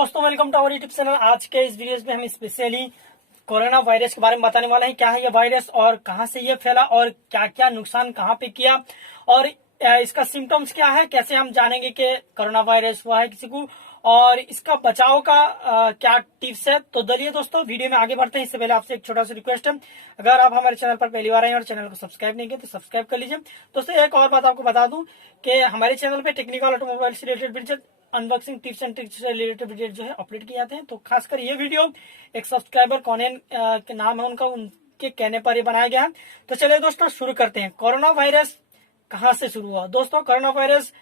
दोस्तों welcome to our YouTube channel. आज के इस वीडियो में हम स्पेशली कोरोना वायरस के बारे में बताने वाले हैं। क्या है ये वायरस और कहां से ये फैला और क्या क्या नुकसान कहां पे किया और इसका सिम्टम्स क्या है, कैसे हम जानेंगे कि कोरोना वायरस हुआ है किसी को और इसका बचाव का क्या टिप्स है। तो चलिए दोस्तों वीडियो में आगे बढ़ते हैं। इससे पहले आपसे एक छोटा सा रिक्वेस्ट है, अगर आप हमारे चैनल पर पहली बार आए और चैनल को सब्सक्राइब नहीं किया तो सब्सक्राइब कर लीजिए। दोस्तों एक और बात आपको बता दूं कि हमारे चैनल पे टेक्निकल ऑटोमोबाइल से related unboxing tips and tricks से रिलेटेड वीडियो जो है अपलोड किए जाते हैं। तो खासकर ये वीडियो एक सब्सक्राइबर कॉनेन के नाम है उनका, उनके कहने पर ये बनाया गया है। तो चलिए दोस्तों शुरू करते हैं। कोरोना वायरस कहां से शुरू हुआ? दोस्तों कोरोना वायरस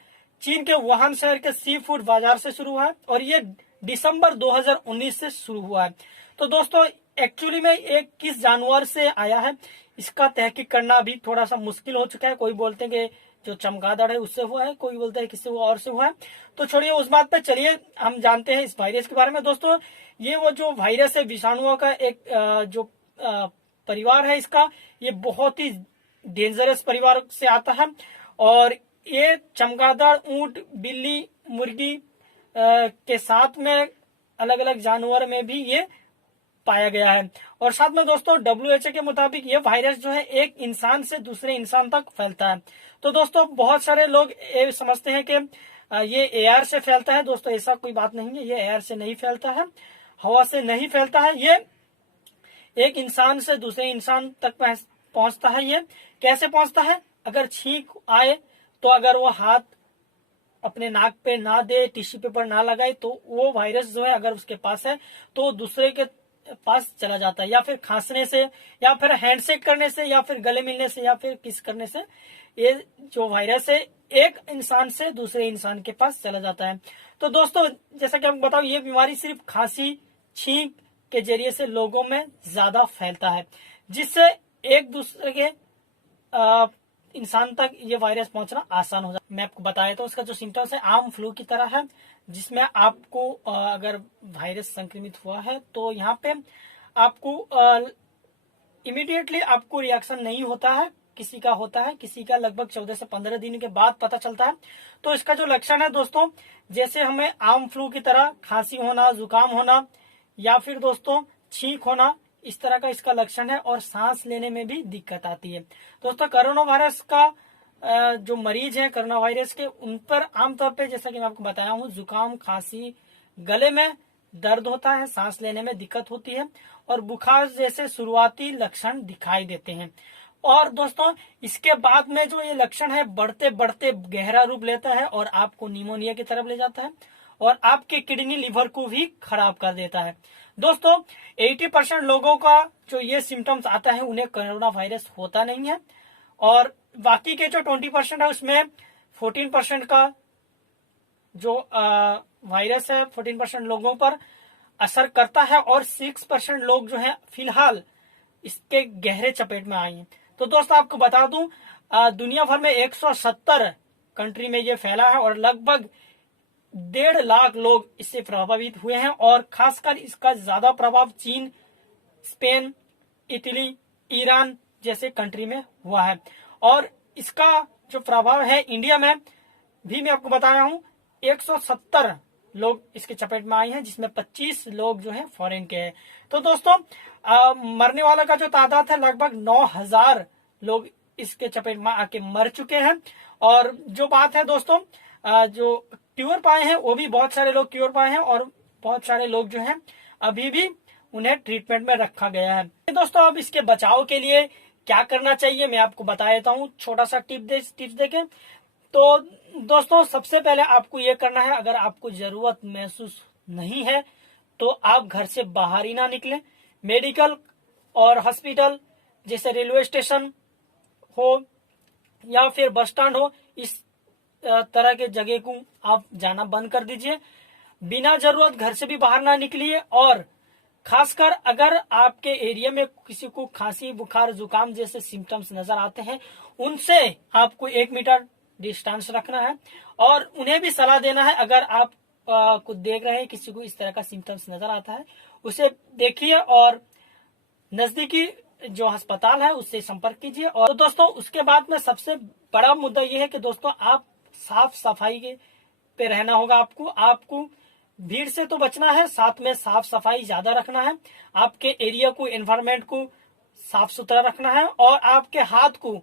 चीन के वुहान शहर के सी फूड बाजार से शुरू हुआ है और ये दिसंबर 2019 से शुरू हुआ है। तो दोस्तों एक्चुअली में एक किस जानवर से आया है इसका तहकीक करना अभी थोड़ा सा मुश्किल हो चुका है। कोई बोलते हैं कि जो चमगादड़ है उससे हुआ है, कोई बोलता है किसी और से हुआ है। तो छोड़िए उस बात पे, चलिए हम जानते हैं इस वायरस के बारे में। दोस्तों ये वो जो वायरस है विषाणुओं का एक जो परिवार है इसका, ये बहुत ही डेंजरस परिवार से आता है और ये चमगादड़, ऊंट, बिल्ली, मुर्गी के साथ में अलग अलग जानवर में भी ये पाया गया है। और साथ में दोस्तों WHO के मुताबिक ये वायरस जो है एक इंसान से दूसरे इंसान तक फैलता है। तो दोस्तों बहुत सारे लोग ये समझते हैं कि ये एयर से फैलता है। दोस्तों ऐसा कोई बात नहीं है, ये एयर से नहीं फैलता है, हवा से नहीं फैलता है, ये एक इंसान से दूसरे इंसान तक पहुंचता है। ये कैसे पहुंचता है? अगर छींक आए तो अगर वो हाथ अपने नाक पे ना दे, टिश्यू पेपर ना लगाए, तो वो वायरस जो है अगर उसके पास है तो दूसरे के पास चला जाता है, या फिर खांसने से, या फिर हैंडशेक करने से, या फिर गले मिलने से, या फिर किस करने से ये जो वायरस है एक इंसान से दूसरे इंसान के पास चला जाता है। तो दोस्तों जैसा कि हम बताओ, ये बीमारी सिर्फ खांसी, छींक के जरिए से लोगों में ज्यादा फैलता है, जिससे एक दूसरे के इंसान तक ये वायरस पहुंचना आसान हो जाता है। मैं आपको बताया तो उसका जो सिम्टम्स है आम फ्लू की तरह है, जिसमें आपको अगर वायरस संक्रमित हुआ है तो यहाँ पे आपको इमीडिएटली आपको रिएक्शन नहीं होता है, किसी का होता है, किसी का लगभग 14 से 15 दिन के बाद पता चलता है। तो इसका जो लक्षण है दोस्तों, जैसे हमें आम फ्लू की तरह खांसी होना, जुकाम होना या फिर दोस्तों छींक होना, इस तरह का इसका लक्षण है और सांस लेने में भी दिक्कत आती है। दोस्तों कोरोना वायरस का जो मरीज है कोरोना वायरस के, उन पर आमतौर पे जैसा कि मैं आपको बताया हूँ, जुकाम, खांसी, गले में दर्द होता है, सांस लेने में दिक्कत होती है और बुखार जैसे शुरुआती लक्षण दिखाई देते हैं। और दोस्तों इसके बाद में जो ये लक्षण है बढ़ते बढ़ते गहरा रूप लेता है और आपको निमोनिया की तरफ ले जाता है और आपके किडनी, लिवर को भी खराब कर देता है। दोस्तों 80% लोगों का जो ये सिम्टम्स आता है उन्हें कोरोना वायरस होता नहीं है और बाकी के जो 20% है उसमें 14% का जो वायरस है 14% लोगों पर असर करता है और 6% लोग जो है फिलहाल इसके गहरे चपेट में आए हैं। तो दोस्तों आपको बता दूं, दुनिया भर में 170 कंट्री में ये फैला है और लगभग 1.5 लाख लोग इससे प्रभावित हुए हैं और खासकर इसका ज्यादा प्रभाव चीन, स्पेन, इटली, ईरान जैसे कंट्री में हुआ है। और इसका जो प्रभाव है इंडिया में भी मैं आपको बताया हूं, 170 लोग इसके चपेट में आए हैं, जिसमें 25 लोग जो है फॉरेन के हैं। तो दोस्तों मरने वाला का जो तादाद है लगभग 9,000 लोग इसके चपेट में आके मर चुके हैं। और जो बात है दोस्तों, जो क्योर पाए हैं वो भी बहुत सारे लोग क्योर पाए हैं और बहुत सारे लोग जो हैं अभी भी उन्हें ट्रीटमेंट में रखा गया है। दोस्तों अब इसके बचाव के लिए क्या करना चाहिए मैं आपको बता देता हूँ, छोटा सा टिप्स देके। तो दोस्तों सबसे पहले आपको ये करना है, अगर आपको जरूरत महसूस नहीं है तो आप घर से बाहर ही ना निकलें। मेडिकल और हॉस्पिटल जैसे रेलवे स्टेशन हो या फिर बस स्टैंड हो, इस तरह के जगह को आप जाना बंद कर दीजिए। बिना जरूरत घर से भी बाहर ना निकलिए और खासकर अगर आपके एरिया में किसी को खांसी, बुखार, जुकाम जैसे सिम्टम्स नजर आते हैं, उनसे आपको 1 मीटर डिस्टेंस रखना है और उन्हें भी सलाह देना है। अगर आप को देख रहे हैं किसी को इस तरह का सिम्टम्स नजर आता है, उसे देखिए और नजदीकी जो अस्पताल है उससे संपर्क कीजिए। और दोस्तों उसके बाद में सबसे बड़ा मुद्दा यह है कि दोस्तों आप साफ सफाई पे रहना होगा। आपको भीड़ से तो बचना है, साथ में साफ सफाई ज्यादा रखना है, आपके एरिया को, एनवायरमेंट को साफ सुथरा रखना है, और आपके हाथ को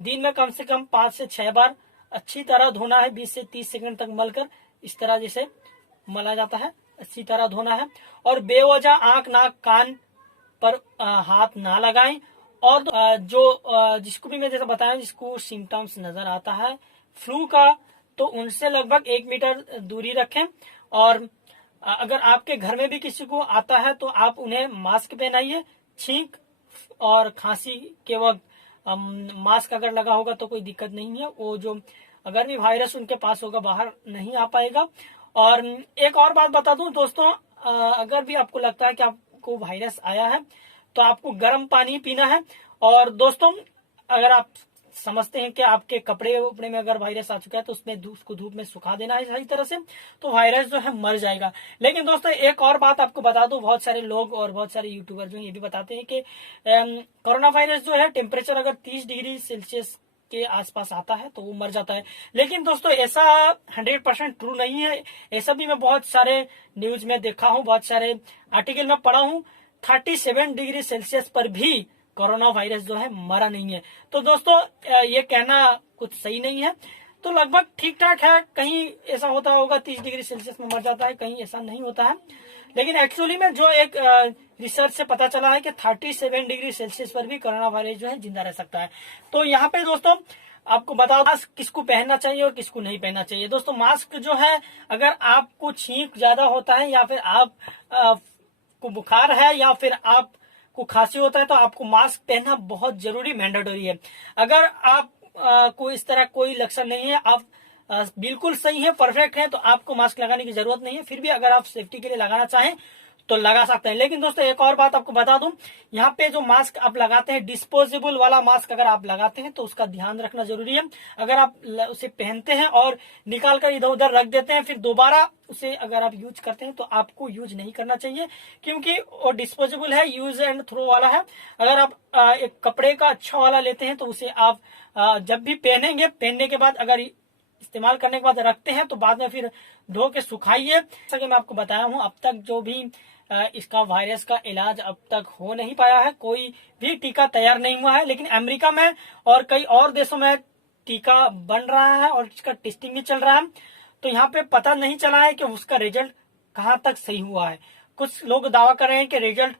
दिन में कम से कम 5 से 6 बार अच्छी तरह धोना है, 20 से 30 सेकंड तक मलकर, इस तरह जैसे मला जाता है अच्छी तरह धोना है। और बेवजह आंख, नाक, कान पर हाथ ना लगाएं। और जो जिसको भी मैं जैसे बताया, जिसको सिम्टम्स नजर आता है फ्लू का, तो उनसे लगभग 1 मीटर दूरी रखें। और अगर आपके घर में भी किसी को आता है तो आप उन्हें मास्क पहनाइए। छींक और खांसी के वक्त मास्क अगर लगा होगा तो कोई दिक्कत नहीं है, वो जो अगर भी वायरस उनके पास होगा बाहर नहीं आ पाएगा। और एक और बात बता दूं दोस्तों, अगर भी आपको लगता है कि आपको वायरस आया है तो आपको गर्म पानी पीना है। और दोस्तों, अगर आप समझते हैं कि आपके कपड़े उपड़े में अगर वायरस आ चुका है तो उसमें उसको धूप में सुखा देना है सही तरह से, तो वायरस जो है मर जाएगा। लेकिन दोस्तों एक और बात आपको बता दूं, बहुत सारे लोग और बहुत सारे यूट्यूबर जो ये भी बताते हैं कि कोरोना वायरस जो है टेम्परेचर अगर 30 डिग्री सेल्सियस के आसपास आता है तो वो मर जाता है। लेकिन दोस्तों ऐसा 100% ट्रू नहीं है। ऐसा भी मैं बहुत सारे न्यूज में देखा हूँ, बहुत सारे आर्टिकल में पढ़ा हूँ, 37 डिग्री सेल्सियस पर भी कोरोना वायरस जो है मरा नहीं है। तो दोस्तों ये कहना कुछ सही नहीं है। तो लगभग ठीक ठाक है, कहीं ऐसा होता होगा 30 डिग्री सेल्सियस में मर जाता है, कहीं ऐसा नहीं होता है। लेकिन एक्चुअली में जो एक रिसर्च से पता चला है कि 37 डिग्री सेल्सियस पर भी कोरोना वायरस जो है जिंदा रह सकता है। तो यहाँ पे दोस्तों आपको बता, मास्क किसको पहनना चाहिए और किसको नहीं पहनना चाहिए। दोस्तों मास्क जो है, अगर आपको छींक ज्यादा होता है या फिर आप को बुखार है या फिर आप को खांसी होता है तो आपको मास्क पहनना बहुत जरूरी, मैंडेटरी है। अगर आप को इस तरह कोई लक्षण नहीं है, आप बिल्कुल सही है, परफेक्ट है, तो आपको मास्क लगाने की जरूरत नहीं है। फिर भी अगर आप सेफ्टी के लिए लगाना चाहें तो लगा सकते हैं। लेकिन दोस्तों एक और बात आपको बता दूं, यहाँ पे जो मास्क आप लगाते हैं, डिस्पोजेबल वाला मास्क अगर आप लगाते हैं तो उसका ध्यान रखना जरूरी है। अगर आप उसे पहनते हैं और निकाल कर इधर उधर रख देते हैं, फिर दोबारा उसे अगर आप यूज करते हैं तो आपको यूज नहीं करना चाहिए, क्योंकि वो डिस्पोजेबल है, यूज एंड थ्रो वाला है। अगर आप एक कपड़े का अच्छा वाला लेते हैं तो उसे आप जब भी पहनेंगे, पहनने के बाद अगर इस्तेमाल करने के बाद रखते हैं तो बाद में फिर धो के सुखाइए। जैसा कि मैं आपको बताया हूं, अब तक जो भी इसका वायरस का इलाज अब तक हो नहीं पाया है, कोई भी टीका तैयार नहीं हुआ है। लेकिन अमेरिका में और कई और देशों में टीका बन रहा है और इसका टेस्टिंग भी चल रहा है। तो यहाँ पे पता नहीं चला है कि उसका रिजल्ट कहाँ तक सही हुआ है। कुछ लोग दावा कर रहे हैं कि रिजल्ट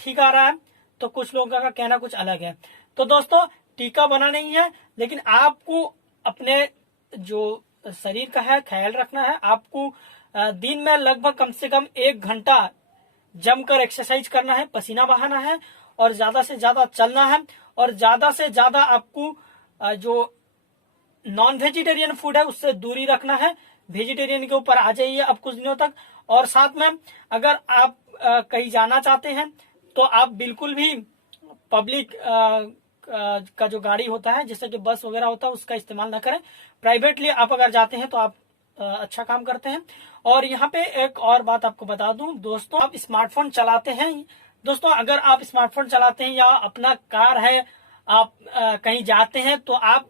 ठीक आ रहा है, तो कुछ लोगों का कहना कुछ अलग है। तो दोस्तों टीका बना नहीं है, लेकिन आपको अपने जो शरीर का है ख्याल रखना है। आपको दिन में लगभग कम से कम 1 घंटा जमकर एक्सरसाइज करना है, पसीना बहाना है, और ज्यादा से ज्यादा चलना है, और ज्यादा से ज्यादा आपको जो नॉन वेजिटेरियन फूड है उससे दूरी रखना है। वेजिटेरियन के ऊपर आ जाइए अब कुछ दिनों तक। और साथ में अगर आप कहीं जाना चाहते हैं तो आप बिल्कुल भी पब्लिक का जो गाड़ी होता है, जैसे कि बस वगैरह होता है, उसका इस्तेमाल ना करें। प्राइवेटली आप अगर जाते हैं तो आप अच्छा काम करते हैं। और यहाँ पे एक और बात आपको बता दूं दोस्तों, आप स्मार्टफोन चलाते हैं दोस्तों, अगर आप स्मार्टफोन चलाते हैं या अपना कार है, आप कहीं जाते हैं तो आप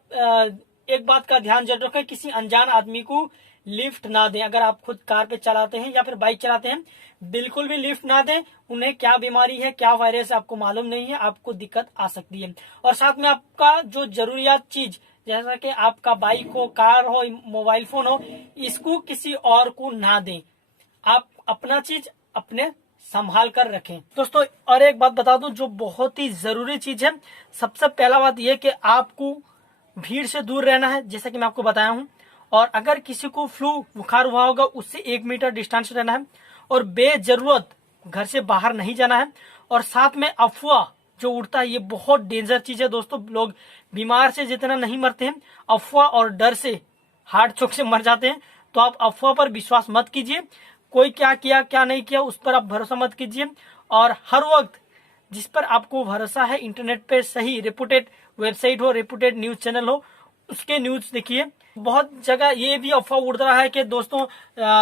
एक बात का ध्यान जरूर रखें, किसी अनजान आदमी को लिफ्ट ना दें। अगर आप खुद कार पे चलाते हैं या फिर बाइक चलाते हैं, बिल्कुल भी लिफ्ट ना दें। उन्हें क्या बीमारी है, क्या वायरस है, आपको मालूम नहीं है, आपको दिक्कत आ सकती है। और साथ में आपका जो जरूरियात चीज, जैसा कि आपका बाइक हो, कार हो, मोबाइल फोन हो, इसको किसी और को ना दें। आप अपना चीज अपने संभाल कर रखें दोस्तों। और एक बात बता दूं जो बहुत ही जरूरी चीज है, सबसे पहला बात यह कि आपको भीड़ से दूर रहना है, जैसा कि मैं आपको बताया हूं। और अगर किसी को फ्लू बुखार हुआ होगा, उससे 1 मीटर डिस्टेंस रहना है, और बेजरूरत घर से बाहर नहीं जाना है। और साथ में अफवाह जो उड़ता है, ये बहुत डेंजर चीज है दोस्तों। लोग बीमार से जितना नहीं मरते हैं, अफवाह और डर से, हार्ट चोक से मर जाते हैं। तो आप अफवाह पर विश्वास मत कीजिए। कोई क्या किया क्या नहीं किया उस पर आप भरोसा मत कीजिए। और हर वक्त जिस पर आपको भरोसा है, इंटरनेट पे सही रेपुटेड वेबसाइट हो, रेपुटेड न्यूज चैनल हो, उसके न्यूज देखिए। बहुत जगह ये भी अफवाह उड़ रहा है कि दोस्तों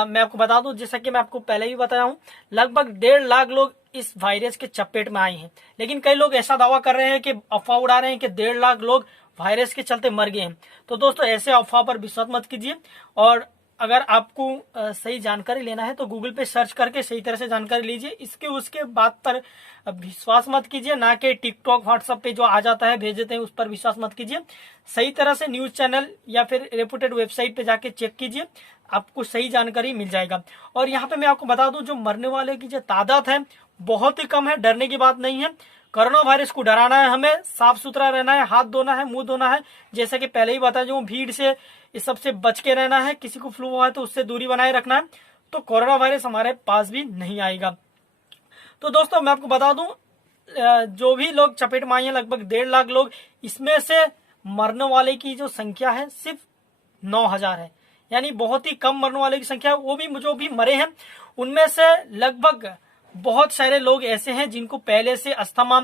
मैं आपको बता दूं, जैसा कि मैं आपको पहले ही बताया हूं, लगभग 1.5 लाख लोग इस वायरस के चपेट में आए हैं। लेकिन कई लोग ऐसा दावा कर रहे हैं कि अफवाह उड़ा रहे हैं कि 1.5 लाख लोग वायरस के चलते मर गए हैं। तो दोस्तों ऐसे अफवाह पर विश्वास मत कीजिए। और अगर आपको सही जानकारी लेना है तो गूगल पे सर्च करके सही तरह से जानकारी लीजिए। इसके उसके बात पर विश्वास मत कीजिए, ना कि टिकटॉक व्हाट्सएप पे जो आ जाता है भेज देते हैं उस पर विश्वास मत कीजिए। सही तरह से न्यूज चैनल या फिर रेपुटेड वेबसाइट पे जाके चेक कीजिए, आपको सही जानकारी मिल जाएगा। और यहाँ पे मैं आपको बता दूं, जो मरने वाले की जो तादाद है बहुत ही कम है, डरने की बात नहीं है। कोरोना वायरस को डराना है, हमें साफ सुथरा रहना है, हाथ धोना है, मुंह धोना है, जैसे कि पहले ही बताया, जो भीड़ से इस सबसे बच के रहना है। किसी को फ्लू हुआ है तो उससे दूरी बनाए रखना है, तो कोरोना वायरस हमारे पास भी नहीं आएगा। तो दोस्तों मैं आपको बता दूं, जो भी लोग चपेट में आए हैं लगभग 1.5 लाख लोग, इसमें से मरने वाले की जो संख्या है सिर्फ 9,000 है, यानी बहुत ही कम मरने वाले की संख्या है। वो भी जो भी मरे हैं उनमें से लगभग बहुत सारे लोग ऐसे हैं जिनको पहले से asthma,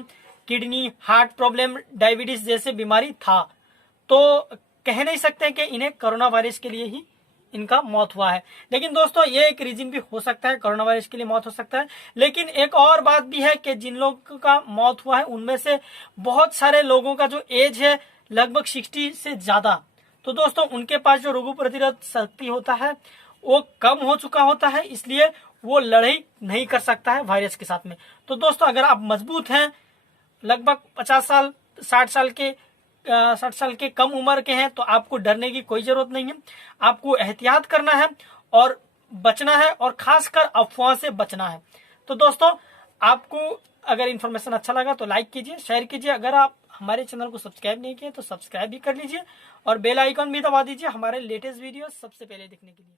kidney, heart problem, diabetes जैसे बीमारी था, तो कह नहीं सकते कि इन्हें कोरोना वायरस के लिए ही इनका मौत हुआ है। लेकिन दोस्तों ये एक रीजन भी हो सकता है, कोरोना वायरस के लिए मौत हो सकता है। लेकिन एक और बात भी है कि जिन लोगों का मौत हुआ है उनमें से बहुत सारे लोगों का जो एज है लगभग 60 से ज्यादा, तो दोस्तों उनके पास जो रोग प्रतिरोधक शक्ति होता है वो कम हो चुका होता है, इसलिए वो लड़ाई नहीं कर सकता है वायरस के साथ में। तो दोस्तों अगर आप मजबूत हैं, लगभग 50 साल 60 साल के कम उम्र के हैं, तो आपको डरने की कोई जरूरत नहीं है। आपको एहतियात करना है और बचना है, और खासकर अफवाह से बचना है। तो दोस्तों आपको अगर इन्फॉर्मेशन अच्छा लगा तो लाइक कीजिए, शेयर कीजिए। अगर आप हमारे चैनल को सब्सक्राइब नहीं किए तो सब्सक्राइब भी कर लीजिए और बेल आइकन भी दबा दीजिए हमारे लेटेस्ट वीडियो सबसे पहले देखने के लिए।